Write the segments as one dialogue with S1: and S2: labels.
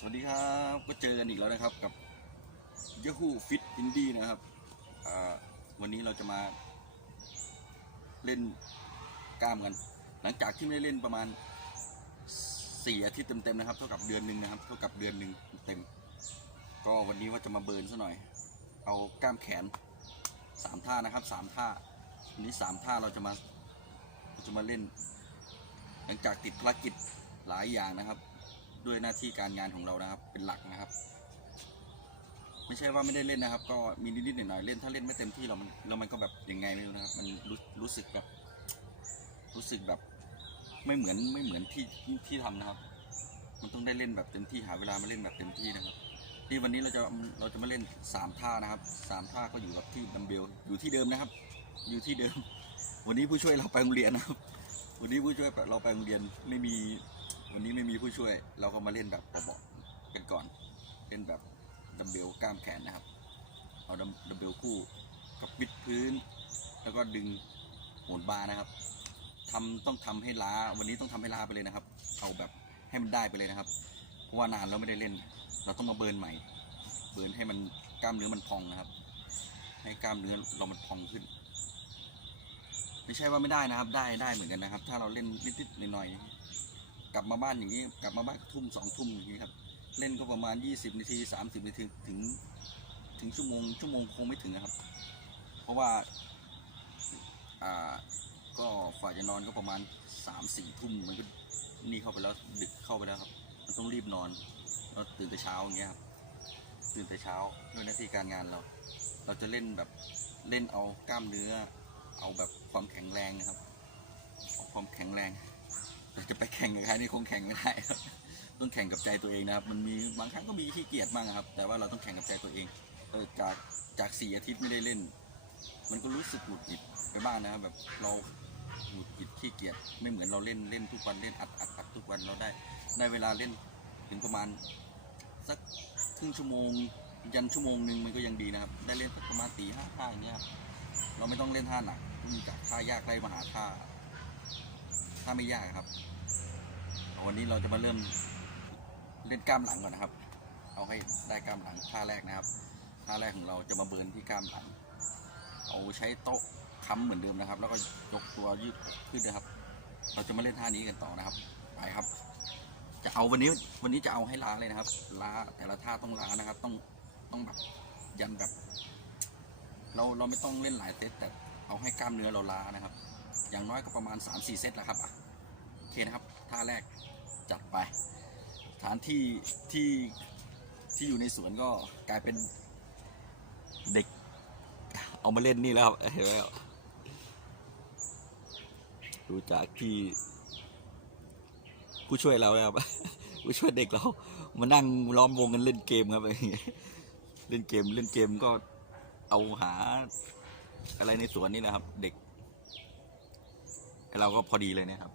S1: สวัสดีครับก็เจอกันอีกแล้วนะครับกับ Yahoo Fit Indie นะครับวันนี้เราจะมาเล่นกล้ามกัน หลังจากที่ไม่ได้เล่นประมาณสี่อาทิตย์เต็มๆนะครับ เท่ากับเดือนหนึ่งนะครับ เท่ากับเดือนหนึ่งเต็ม ก็วันนี้ว่าจะมาเบิร์นซะหน่อย เอากล้ามแขนสามท่านะครับสามท่าวันนี้สามท่าเราจะมาเราจะมาเล่น หลังจากติดภารกิจหลายอย่างนะครับ ด้วยหน้าที่การงานของเรานะครับ เป็นหลักนะครับ ไม่ใช่ว่าไม่ได้เล่นนะครับ ก็มีนิดๆหน่อยๆเล่นถ้าเล่นไม่เต็มที่เรามันเรามันก็แบบยังไงไม่รู้นะครับ มันรู้รู้สึกแบบ รู้สึกแบบ ไม่เหมือนไม่เหมือนที่ที่ที่ทำนะครับ มันต้องได้เล่นแบบเต็มที่หาเวลามาเล่นแบบเต็มที่นะครับที่วันนี้เราจะเราจะมาเล่นสามท่านะครับสามท่าก็อยู่กับที่ดัมเบลอยู่ที่เดิมนะครับ อยู่ที่เดิม วันนี้ผู้ช่วยเราไปโรงเรียนนะครับ วันนี้ผู้ช่วยเราไปโรงเรียนไม่มี วันนี้ไม่มีผู้ช่วย เราก็มาเล่นแบบเบาๆกันก่อน เล่นแบบดัมเบลกล้ามแขนนะครับ เอาดัมดัมเบลคู่กับปิดพื้น แล้วก็ดึงโหนบาร์นะครับทำต้องทำให้ล้า วันนี้ต้องทำให้ล้าไปเลยนะครับ เอาแบบให้มันได้ไปเลยนะครับ เพราะว่านานเราไม่ได้เล่น เราต้องมาเบิร์นใหม่ เบิร์นให้มันกล้ามเนื้อมันพองนะครับ ให้กล้ามเนื้อเรามันพองขึ้น ไม่ใช่ว่าไม่ได้นะครับ ได้ได้เหมือนกันนะครับ ถ้าเราเล่นนิดๆหน่อยๆ ลับมาบ้านอย่างนี้ กลับมาบ้านทุ่มสองทุ่มอย่างนี้ครับ เล่นก็ประมาณ 20 นาที 30 นาทีถึง ถึงชั่วโมง ชั่วโมงคงไม่ถึงนะครับ เพราะว่า อ่า ก็ฝ่ายจะนอนก็ประมาณ 3 4 ทุ่มมันก็นี่เข้าไปแล้วดึกเข้าไปแล้วครับ มันต้องรีบนอนเราตื่นแต่เช้าอย่างเงี้ยครับ ตื่นแต่เช้าด้วยหน้าที่การงานเรา เราจะเล่นแบบเล่นเอากล้ามเนื้อ เอาแบบความแข็งแรงนะครับ เอาความแข็งแรง จะไปแข่งกับใครนี่คงแข่งไม่ได้ครับต้องแข่งกับใจตัวเองนะครับ มันมีบางครั้งก็มีขี้เกียจบ้างครับ แต่ว่าเราต้องแข่งกับใจตัวเองเออจากจากสี่อาทิตย์ไม่ได้เล่น มันก็รู้สึกหงุดหงิดไปบ้างนะครับแบบเราหงุดหงิดขี้เกียจไม่เหมือนเราเล่นเล่นทุกวันเล่นอัดอัดอัดทุกวันเราได้ได้เวลาเล่นถึงประมาณสักครึ่งชั่วโมง ยันชั่วโมงหนึ่งมันก็ยังดีนะครับ ได้เล่นสักประมาณตีห้าห้าอย่างเงี้ยครับเราไม่ต้องเล่นท่าหนักมีจากท่ายากไล่มาหาท่าท่าไม่ยากครับ วันนี้เราจะมาเริ่มเล่นกล้ามหลังก่อนนะครับ เอาให้ได้กล้ามหลังท่าแรกนะครับท่าแรกของเราจะมาเบิร์นที่กล้ามหลัง เอาใช้โต๊ะค้ำเหมือนเดิมนะครับ แล้วก็ยกตัวยืดขึ้นนะครับ เราจะมาเล่นท่านี้กันต่อนะครับ ไปครับ จะเอาวันนี้วันนี้จะเอาให้ล้าเลยนะครับล้าแต่ละท่าต้องล้านะครับ ต้องต้องแบบยันแบบ เราเราไม่ต้องเล่นหลายเซตแต่เอาให้กล้ามเนื้อเราล้านะครับ อย่างน้อยก็ประมาณ3-4เซตแหละครับอะโอเคนะครับ ท่าแรกจัดไปสถานที่ที่ที่อยู่ในสวนก็กลายเป็นเด็ก เอามาเล่นนี่แล้วครับเห็นไหมครับดูจากที่ผู้ช่วยเรานะครับผู้ช่วยเด็กเรามานั่งล้อมวงกันเล่นเกมครับเล่นเกมเล่นเกมก็เอาหาอะไรในสวนนี่นะครับ เด็ก เราก็พอดีเลยนะครับ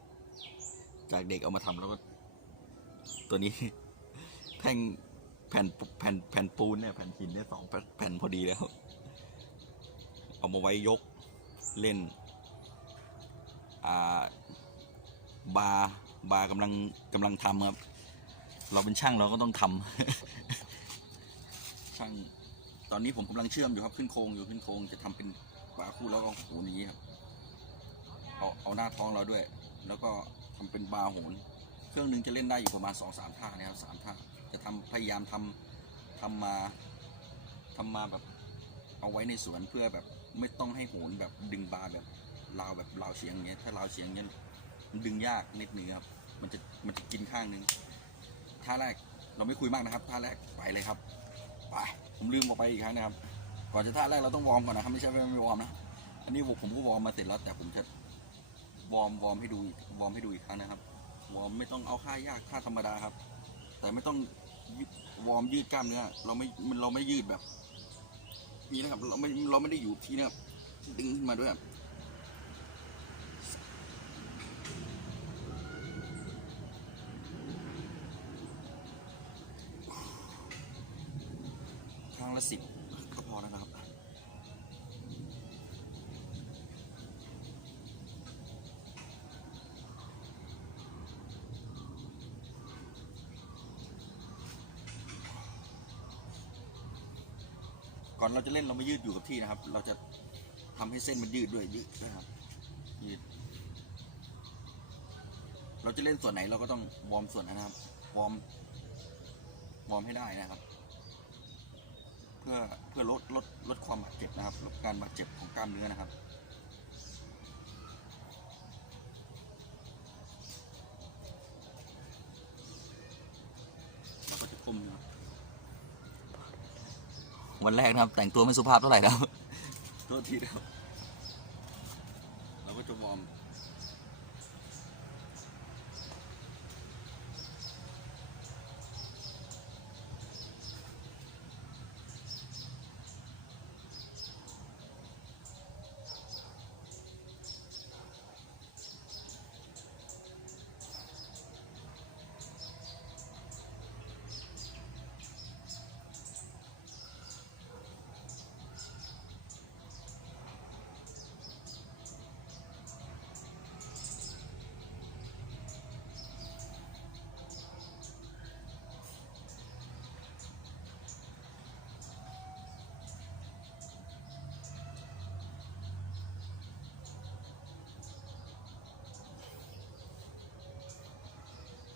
S1: จากเด็กเอามาทำแล้วก็ ตัวนี้ แท่งแผ่นแผ่นแผ่นปูนเนี่ยแผ่นหินเนี่ยสองแผ่นพอดีแล้ว เอามาไว้ยกเล่น อ่า บาร์บาร์กำลังกำลังทำครับ เราเป็นช่างเราก็ต้องทำช่างตอนนี้ผมกำลังเชื่อมอยู่ครับขึ้นโครงอยู่ขึ้นโครงจะทำเป็นบาร์คู่แล้วก็หนอย่างนี้ครับเอาเอาหน้าท้องเราด้วย แล้วก็ ทำเป็นบาร์โหนเครื่องหนึงจะเล่นได้อยู่ประมาณสองสามท่านะครับสามท่าจะทำพยายามทำทำมาทำมาแบบเอาไว้ในสวนเพื่อแบบไม่ต้องให้โหนแบบดึงบาร์แบบราวแบบราวเฉียงอย่างเงี้ยถ้าราวเฉียงเงี้ยมันดึงยากนิดนึงครับมันจะมันจะกินข้างนึงท่าแรกเราไม่คุยมากนะครับท่าแรกไปเลยครับไปผมลืมบอกไปอีกครั้งนะครับ ก่อนจะท่าแรกเราต้องวอร์มก่อนนะครับไม่ใช่ว่าไม่วอร์มนะอันนี้ผมก็วอร์มมาเสร็จแล้วแต่ผมจะ วอร์มวอร์มให้ดูอีกวอร์มให้ดูอีกครั้งนะครับ วอร์มไม่ต้องเอาค่ายากค่าธรรมดาครับ แต่ไม่ต้องวอร์มยืดกล้ามเนื้อเราไม่เราไม่ยืดแบบ นี้นะครับ เราไม่เราไม่ได้อยู่ที่นะครับดึงขึ้นมาด้วยครับครั้งละสิบก็พอแล้วนะครับ ก่อนเราจะเล่นเราไม่ยืดอยู่กับที่นะครับ เราจะทำให้เส้นมันยืดด้วยยืดนะครับยืด เราจะเล่นส่วนไหนเราก็ต้องวอร์มส่วนนั้นนะครับ วอร์ม วอร์มให้ได้นะครับ เพื่อเพื่อลดลดลดความบาดเจ็บนะครับ ลดการบาดเจ็บของกล้ามเนื้อนะครับ เราก็จะก้มนะครับ วันแรกนะครับ แต่งตัวไม่สุภาพเท่าไหร่ครับ โทษทีครับ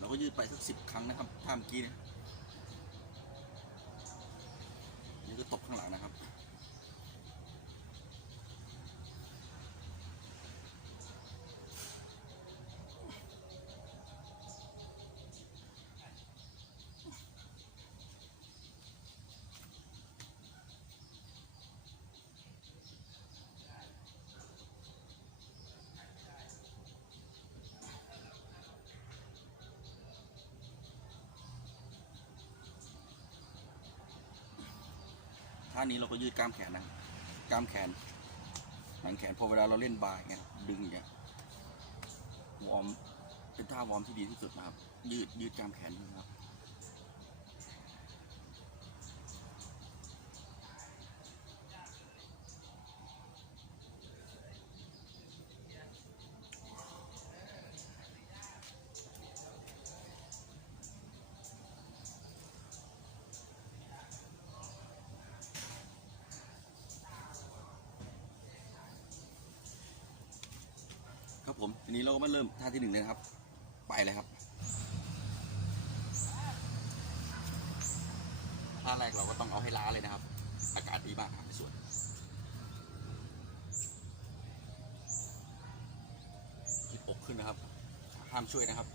S1: เราก็ยืดไปสักสิบครั้งนะครับท่าเมื่อกี้นะนี่ก็ตบข้างหลังนะครับ ท่า นี้เราก็ยืดกล้ามแขนนะกล้ามแขนหลังแขนพอเวลาเราเล่นบาร์อย่างเงี้ยดึงอย่างเงี้ยวอร์มเป็นท่าวอร์มที่ดีที่สุดนะครับ ยืดยืดกล้ามแขนนะครับ เราก็มาเริ่มท่าที่หนึ่งเลยครับ ไปเลยครับท่าแรกเราก็ต้องเอาให้ล้าเลยนะครับ อากาศดีมากครับในสวนหยิบอกขึ้นนะครับห้ามช่วยนะครับ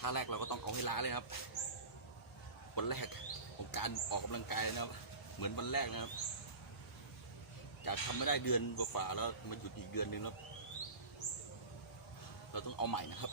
S1: ท่าแรกเราก็ต้องเอาให้ล้าเลยครับวันแรกของการออกกำลังกายนะครับ เหมือนวันแรกนะครับจากทำไม่ได้เดือนกว่าแล้วมาหยุดอีกเดือนนึงแล้วเราต้องเอาใหม่นะครับ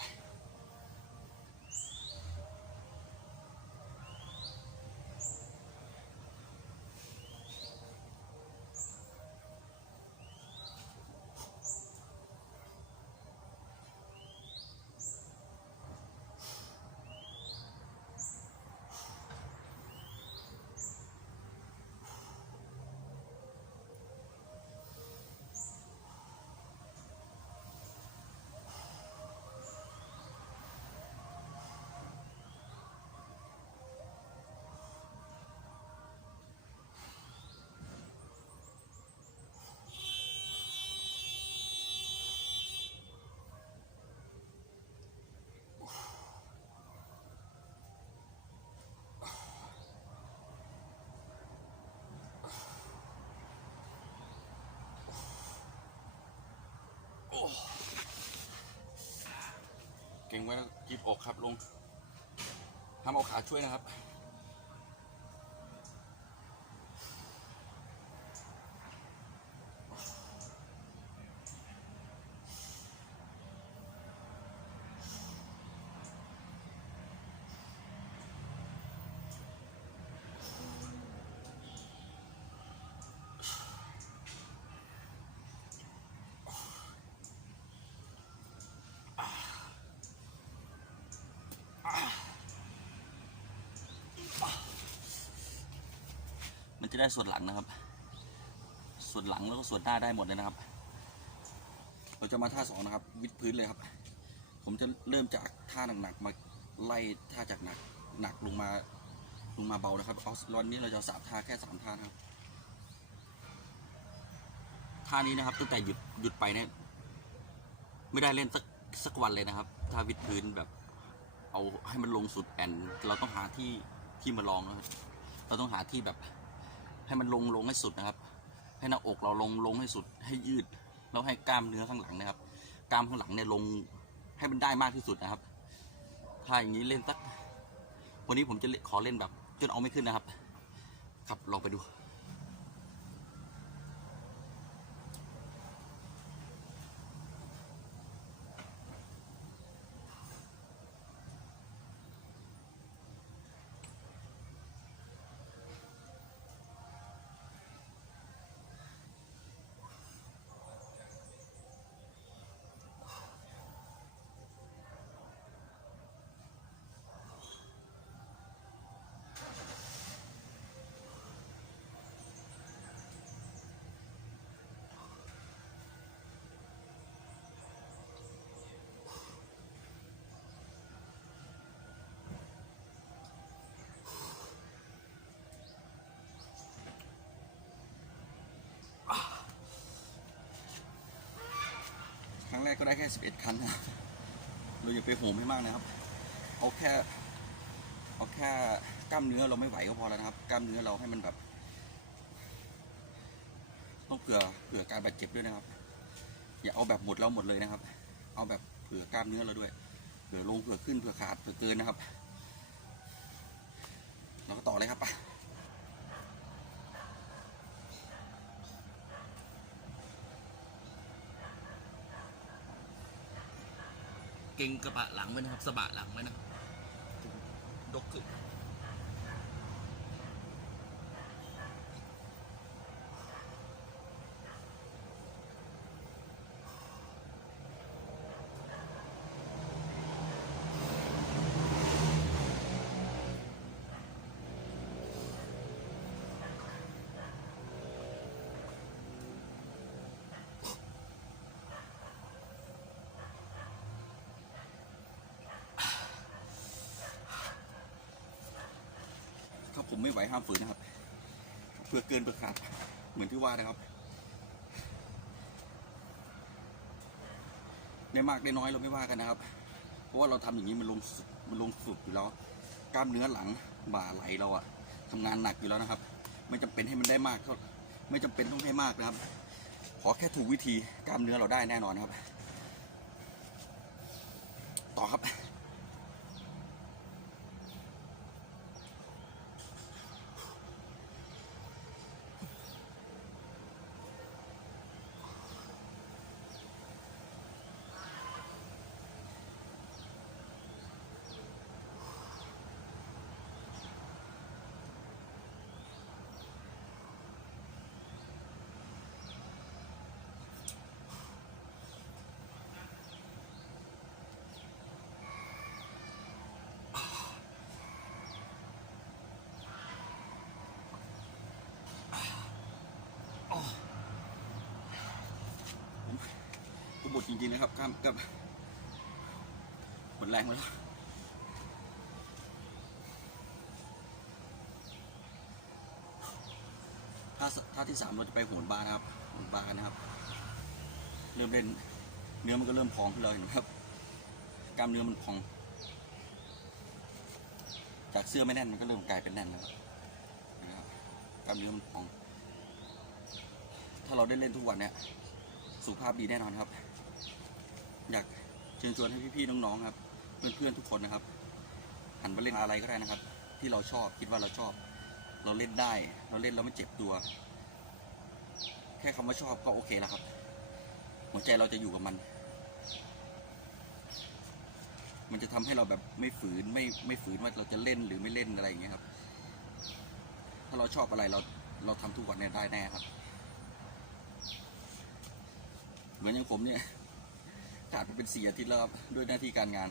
S1: เก่งไว้กีบอกครับลงทำเอาขาช่วยนะครับ จะได้ส่วนหลังนะครับ ส่วนหลังแล้วก็ส่วนหน้าได้หมดเลยนะครับ เราจะมาท่าสองนะครับ วิดพื้นเลยครับ ผมจะเริ่มจากท่าหนักๆมาไล่ท่าจากหนักหนักลงมาลงมาเบานะครับเอารอนนี้เราจะสามท่าแค่สามท่านะครับท่านี้นะครับตั้งแต่หยุดหยุดไปเนี่ยไม่ได้เล่นสักสักวันเลยนะครับท่าวิดพื้นแบบเอาให้มันลงสุดแอนเราต้องหาที่ที่มาลองนะครับเราต้องหาที่แบบ ให้มันลงลงให้สุดนะครับ ให้หน้าอกเราลงลงให้สุด ให้ยืดแล้วให้กล้ามเนื้อข้างหลังนะครับ กล้ามข้างหลังเนี่ยลงให้มันได้มากที่สุดนะครับ ถ้าอย่างนี้เล่นสัก วันนี้ผมจะขอเล่นแบบจนเอาไม่ขึ้นนะครับ ครับลองไปดู แรกก็ได้แค่ 11ครั้งนะเราอย่าไปโหมให้มากนะครับ เอาแค่ เอาแค่กล้ามเนื้อเราไม่ไหวก็พอแล้วนะครับ กล้ามเนื้อเราให้มันแบบ ต้องเผื่อเผื่อการบาดเจ็บด้วยนะครับ อย่าเอาแบบหมดแล้วหมดเลยนะครับ เอาแบบเผื่อกล้ามเนื้อเราด้วย เผื่อลงเผื่อขึ้นเผื่อขาดเผื่อเกินนะครับ เราก็ต่อเลยครับไป เก่งกระบะหลังไว้นะครับสะบะหลังไว้นะครับยกขึ้น ผมไม่ไหวห้ามฝืนนะครับ เพื่อเกินเพื่อขาดเหมือนที่ว่านะครับได้มากได้น้อยเราไม่ว่ากันนะครับ เพราะว่าเราทำอย่างนี้มันลงมันลงสุดอยู่แล้ว กล้ามเนื้อหลังบ่าไหลเราอะทำงานหนักอยู่แล้วนะครับ ไม่จำเป็นให้มันได้มากก็ไม่จำเป็นต้องให้มากนะครับ ขอแค่ถูกวิธีกล้ามเนื้อเราได้แน่นอนนครับ ต่อครับ ดจริงๆนะครับกล้ามกับหมดแรงหมดแล้วท่าท่าที่สามเราจะไปโหนบาร์นะครับโหนบาร์นะครับ เริ่มเล่นเนื้อมันก็เริ่มพองขึ้นแล้วเห็นไหมครับกล้ามเนื้อมันพอง จากเสื้อไม่แน่นมันก็เริ่มกลายเป็นแน่นแล้วนะครับกล้ามเนื้อมันพอง ถ้าเราได้เล่นทุกวันเนี่ยสุขภาพดีแน่นอนครับ อยากเชิญชวนให้พี่ๆน้องๆครับ เพื่อนๆทุกคนนะครับ หันมาเล่นอะไรก็ได้นะครับ ที่เราชอบคิดว่าเราชอบ เราเล่นได้ เราเล่นแล้วไม่เจ็บตัว แค่คำว่าชอบก็โอเคแล้วครับ หัวใจเราจะอยู่กับมัน มันจะทำให้เราแบบไม่ฝืนไม่ไม่ฝืนว่าเราจะเล่นหรือไม่เล่นอะไรอย่างเงี้ยครับ ถ้าเราชอบอะไรเราเราทำทุกวันเนี่ยได้แน่ครับ เหมือนอย่างผมเนี่ย ขาดไปเป็นสี่อาทิตย์แล้วครับด้วยหน้าที่การงาน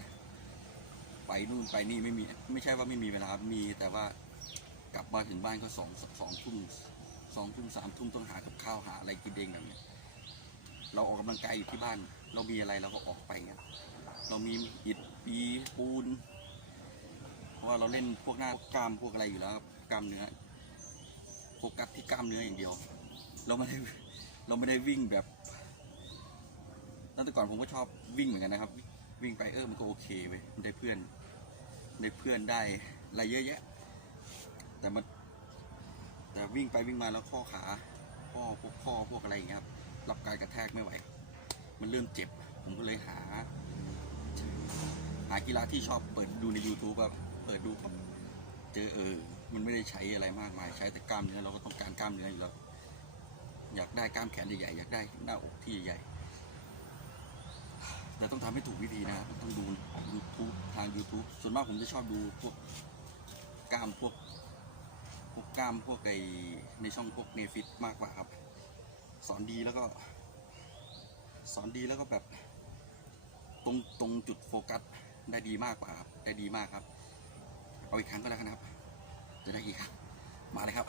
S1: ไปนู่นไปนี่ไม่มีไม่ใช่ว่าไม่มีเวลาครับมีแต่ว่ากลับมาถึงบ้านก็สองสองทุ่มสองทุ่มสามทุ่มต้องหากับข้าวหาอะไรกินเองแบบเนี้ยเราออกกำลังกายอยู่ที่บ้าน เรามีอะไรเราก็ออกไปเงี้ยเรามีอิฐปีปูนเพราะว่าเราเล่นพวกหน้ากล้ามพวกอะไรอยู่แล้วครับกล้ามเนื้อโฟกัสที่กล้ามเนื้ออย่างเดียว เราไม่ได้เราไม่ได้วิ่งแบบ ตั้งแต่ก่อนผมก็ชอบวิ่งเหมือนกันนะครับ วิ่งไปเออมันก็โอเคเว้ยมันได้เพื่อน ได้เพื่อนได้อะไรเยอะแยะ แต่มันแต่วิ่งไปวิ่งมาแล้วข้อขาข้อพวกข้อพวกอะไรอย่างเงี้ยครับรับการกระแทกไม่ไหว มันเริ่มเจ็บ ผมก็เลยหา หากีฬาที่ชอบเปิดดูใน YouTube แบบเปิดดูปั๊บเจอเออ มันไม่ได้ใช้อะไรมากมาย ใช้แต่กล้ามเนื้อเราก็ต้องการกล้ามเนื้ออยู่แล้ว อยากได้กล้ามแขนใหญ่ๆอยากได้หน้าอกที่ใหญ่ แต่ต้องทำให้ถูกวิธีนะครับต้องดู YouTube ทาง YouTube ส่วนมากผมจะชอบดูพวกกล้ามพวกพวกกล้ามพวกไอในช่องพวกเนฟิตมากกว่าครับ สอนดีแล้วก็ สอนดีแล้วก็แบบ ตรงตรงจุดโฟกัสได้ดีมากกว่าครับได้ดีมากครับ เอาอีกครั้งก็แล้วกันครับ จะได้อีกครับมาเลยครับ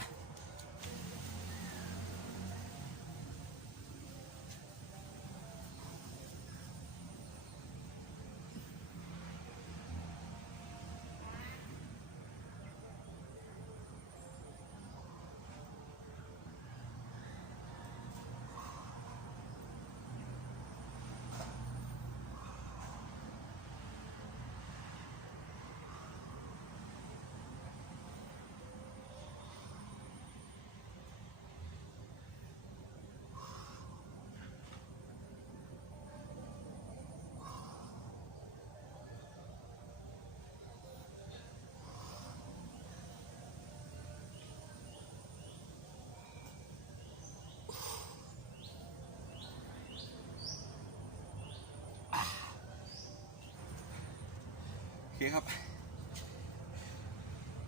S1: เคครับ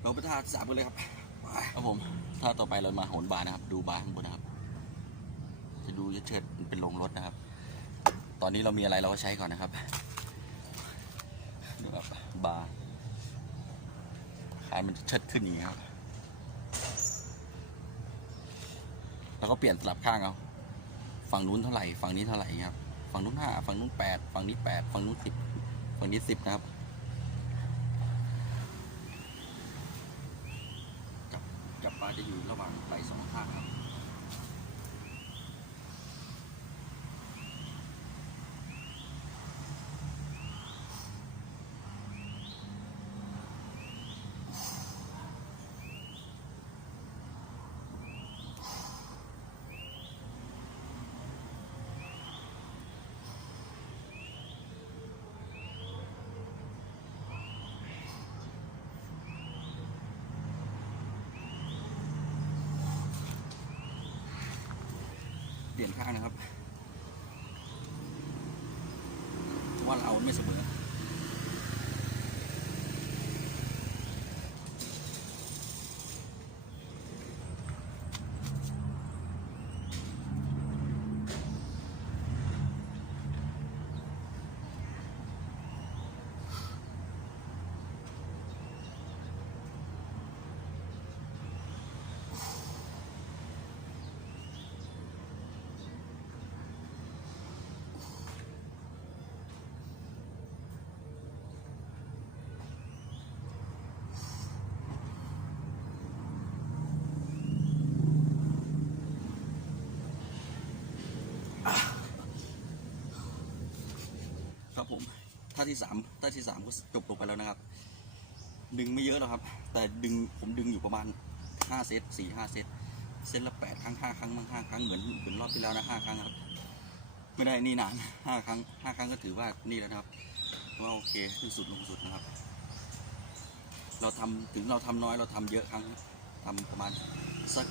S1: เราไปท่าที่สามกันเลยครับครับผมท่าต่อไปเรามาโหนบาร์นะครับ ดูบาร์ข้างบนนะครับ จะดูเชิดมันเป็นลงรถนะครับ ตอนนี้เรามีอะไรเราก็ใช้ก่อนนะครับดูครับบาร์ขามันเชิดขึ้นอย่างนี้ครับ แล้วก็เปลี่ยนสลับข้างเอาฝั่งนู้นเท่าไหร่ ฝั่งนี้เท่าไหร่ครับ ฝั่งนู้นห้าฝั่งนู้นแปดฝั่งนี้แปดฝั่งนู้นสิบฝั่งนี้สิบนะครับ จะอยู่ระหว่างไหลสองข้างครับ ปลี่ยนข้างนะครับเพราะว่าเราไม่เสมอ ครับผม ท่าที่สามท่าที่สามก็จบลงไปแล้วนะครับ ดึงไม่เยอะหรอกครับ แต่ดึงผมดึงอยู่ประมาณห้าเซตสี่ห้าเซตเซตละแปดครั้งห้าครั้งบางห้าครั้งเหมือนเหมือนรอบที่แล้วนะห้าครั้งครับ ไม่ได้นี่นานห้าครั้งห้าครั้งก็ถือว่านี่แล้วนะครับว่าโอเคที่สุดลงสุดนะครับ เราทำถึงเราทำน้อยเราทำเยอะครั้งทำประมาณสัก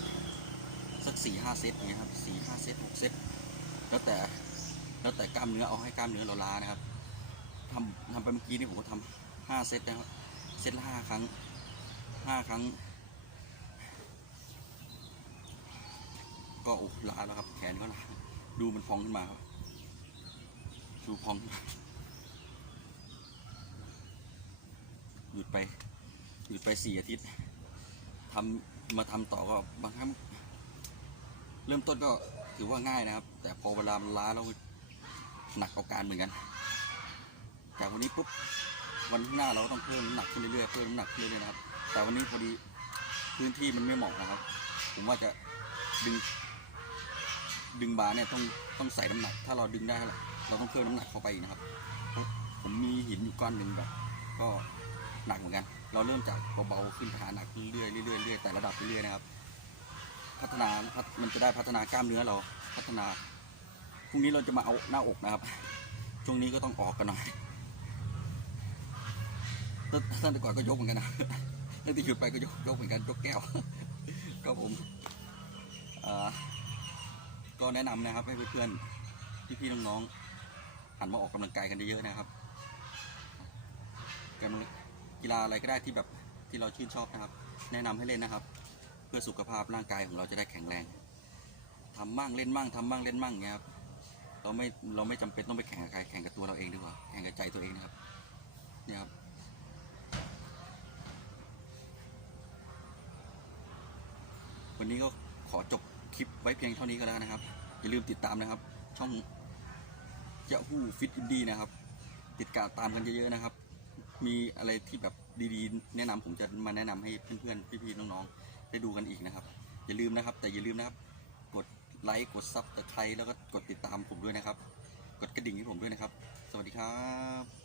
S1: สักสี่ห้าเซตอย่างเงี้ยครับสี่ห้าเซตหกเซตแล้วแต่แล้วแต่กล้ามเนื้อเอาให้กล้ามเนื้อเราล้านะครับ ทำทำไปเมื่อกี้นี่ผมก็ทำห้าเซตนะครับเซตละห้าครั้งห้าครั้ง ก็โอ้ล้าแล้วครับ แขนก็ล้าดูมันพองขึ้นมาครับดูพองขึ้นมาหยุดไปหยุดไปสี่อาทิตย์ทำมาทำต่อก็บางครั้งเริ่มต้นก็ถือว่าง่ายนะครับ แต่พอเวลามันล้าแล้วหนักเอาการเหมือนกัน จากวันนี้ปุ๊บวันข้างหน้าเราก็ต้องเพิ่มน้ำหนักขึ้นเรื่อยๆเพิ่มน้ำหนักขึ้นเรื่อยๆนะครับ แต่วันนี้พอดีพื้นที่มันไม่เหมาะนะครับ ผมว่าจะดึง ดึงบาเนี่ยต้องต้องใส่น้ำหนัก ถ้าเราดึงได้เท่าไหร่เราต้องเพิ่มน้ำหนักเข้าไปอีกนะครับ ผมมีหินอยู่ก้อนหนึ่งแบบก็หนักเหมือนกัน เราเริ่มจากเบาๆขึ้นไปหาหนักเรื่อยๆเรื่อยๆเรื่อยๆแต่ระดับเรื่อยๆนะครับ พัฒนามันจะได้พัฒนากล้ามเนื้อเราพัฒนาพรุ่งนี้เราจะมาเอาหน้าอกนะครับ ช่วงนี้ก็ต้องออกกันหน่อย ตั้งแต่ก่อนก็ยกเหมือนกันนะตั้งแต่หยุดไปก็ยกยกเหมือนกันยกแก้วก็ผมก็แนะนำนะครับให้เพื่อนๆพี่ๆน้องๆหันมาออกกำลังกายกันเยอะๆนะครับกำลังกีฬาอะไรก็ได้ที่แบบที่เราชื่นชอบนะครับ แนะนำให้เล่นนะครับ เพื่อสุขภาพร่างกายของเราจะได้แข็งแรงทำมั่งเล่นมั่งทำมั่งเล่นมั่งเงี้ยครับเราไม่เราไม่จำเป็นต้องไปแข่งกับใครแข่งกับตัวเราเองดีกว่าแข่งกับใจตัวเองนะครับเนี่ยครับ วันนี้ก็ขอจบคลิปไว้เพียงเท่านี้ก็แล้วนะครับ อย่าลืมติดตามนะครับ ช่องยาฮูฟิตอินดีนะครับ ติดกาตามกันเยอะๆนะครับ มีอะไรที่แบบดีๆ แนะนำผมจะมาแนะนำให้เพื่อนๆพี่ๆน้องๆได้ดูกันอีกนะครับ อย่าลืมนะครับ แต่อย่าลืมนะครับ กดไลค์กดซับตะไคร้แล้วก็กดติดตามผมด้วยนะครับ กดกระดิ่งให้ผมด้วยนะครับ สวัสดีครับ